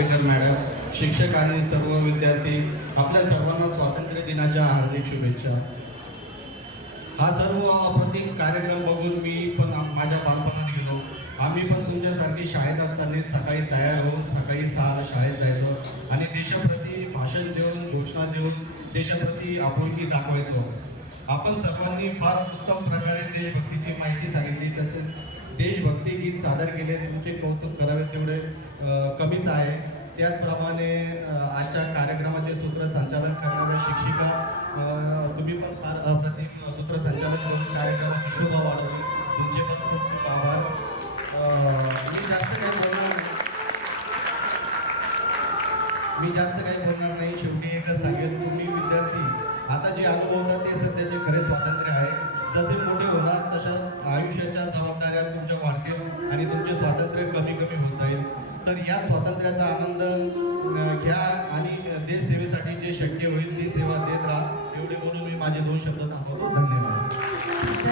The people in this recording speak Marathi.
आष्टेकर मॅडम, शिक्षक आणि सर्व विद्यार्थी, आपल्या सर्वांना स्वातंत्र्य दिनाच्या हार्दिक शुभेच्छा. हा सर्व अप्रतिम कार्यक्रम बघून मी पण माझ्या बालपणात गेलो. आम्ही पण तुमच्यासारखी शाळेत असताना सकाळी तयार होऊन सकाळी 6ला शाळेत जायचो आणि देशाप्रती भाषण देऊन, घोषणा देऊन देशाप्रती आपुलकी दाखवायचो. आपण सर्वांनी फार उत्तम प्रकारे देशभक्तीची माहिती सांगितली, तसेच देशभक्ती गीत सादर केले. तुमचे कौतुक करावे तेवढे कमीच आहे. त्याचप्रमाणे आजच्या कार्यक्रमाचे सूत्रसंचालन करणाऱ्या शिक्षिका, तुम्ही पण फार अप्रतिम सूत्रसंचालन करून कार्यक्रमाची शोभा वाढवली. तुमचे पण खूप खूप आभार. मी जास्त काही बोलणार नाही. शेवटी एकच सांगेल, तुम्ही विद्यार्थी आता जे अनुभवतात ते सध्याचे खरे स्वातंत्र्य आहे. जसे मोठे होणार तशा आयुष्याच्या जबाबदाऱ्या तुमच्या वाढतील आणि तुमचे स्वातंत्र्य कमी कमी होत जाईल. तर या स्वातंत्र्याचा आनंद घ्या आणि देश सेवेसाठी जे शक्य होईल ती सेवा देत राहा. एवढे बोलून मी माझे 2 शब्द थांबवतो. धन्यवाद.